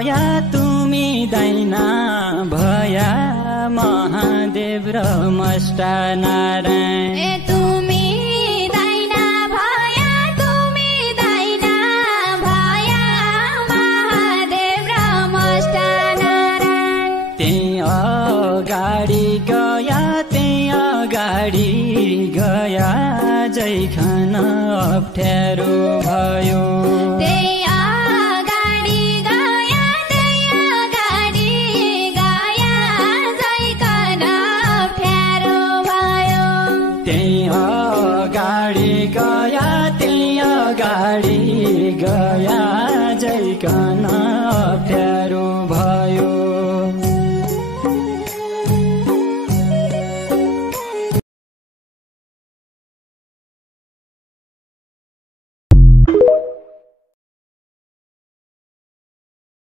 गया तुमी दाइना भया महादेव र मष्टा नारायण तुमी दाइना भया तुमी दाइना भया महादेव र मष्टा नारायण अगाडि गया अगाडि गया जैखान अप्ठ्यारो भयो अगाडि गया अगाडि गया जैखान अप्ठ्यारो भयो अगाडि गया अगाडि गया जैखान अप्ठ्यारो